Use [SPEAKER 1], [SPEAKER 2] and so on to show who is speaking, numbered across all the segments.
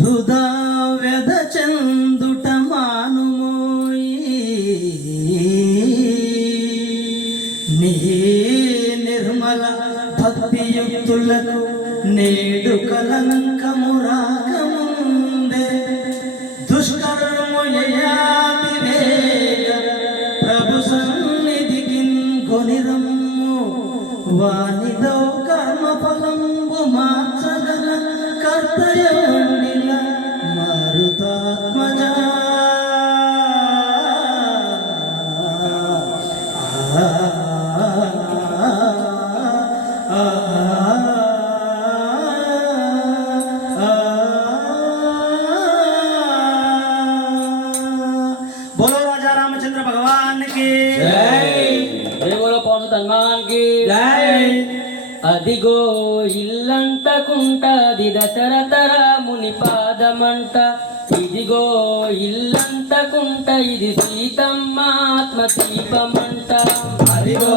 [SPEAKER 1] వృధా వెద చందుట మానుమోయి నీ నిర్మల భక్తియుక్తులకు నేడు కలంకము రాకముందే. దుష్కర్ము ప్రభు సన్నిధికి కొనిరమ్ము. వానిదో కర్మ ఫలంబు మార్చగల
[SPEAKER 2] కర్తయము భగవంతమానికి అదిగో ఇల్లంతకుంటది దశరథర ముని పాదమంట. ఇదిగో ఇల్లంతకుంట ఇది సీతమ్మాత్మ దీపమంట
[SPEAKER 1] అదిగో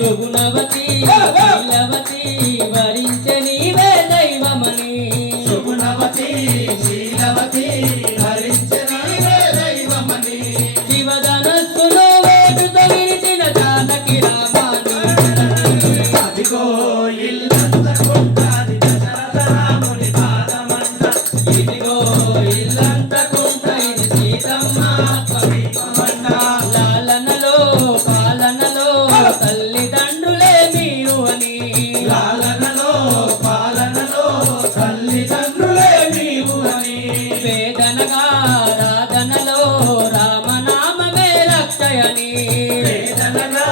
[SPEAKER 2] సుగుణవతి శీలవతి భరించే నీవే దైవమని.
[SPEAKER 1] సుగుణవతి శీలవతి భరించే నీవే
[SPEAKER 2] దైవమని. అని వేదనగా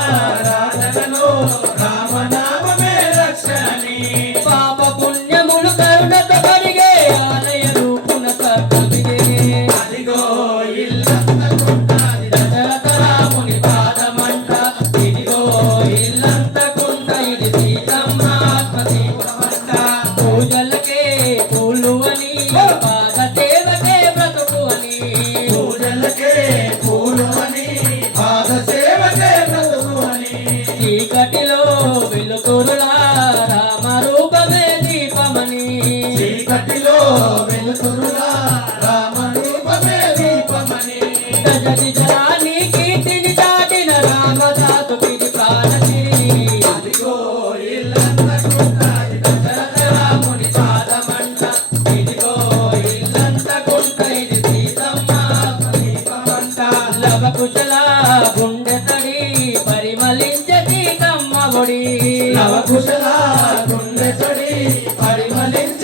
[SPEAKER 1] నవకుశల కుండచొడి పరిమళించ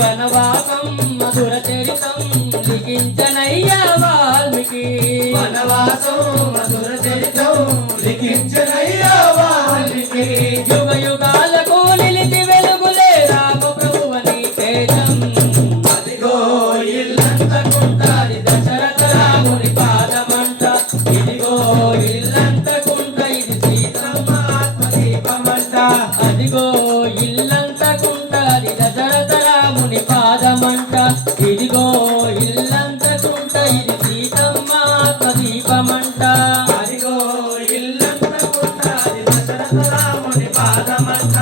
[SPEAKER 2] వనవాసం మధుర చరితం లిఖించనయ్య వాల్మీకి.
[SPEAKER 1] వనవాసం అదిగో ఇల్లంత కుంటది దశరథరాముని పాదమంట. ఇదిగో ఇల్లంతకుంట ఇది సీతమ్మ దీపమంట
[SPEAKER 2] అదిగో ఇల్లంత కుంట దశరథరాముని పాదమంట.